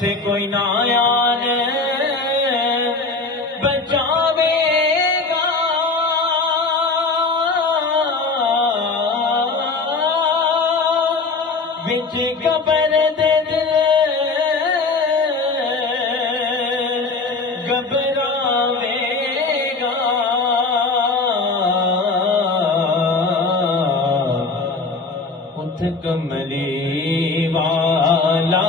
اتھے کوئی نہ آیان بچاوے گا، وچ قبر دے دل گھبراوے گا، اتھے کملی والا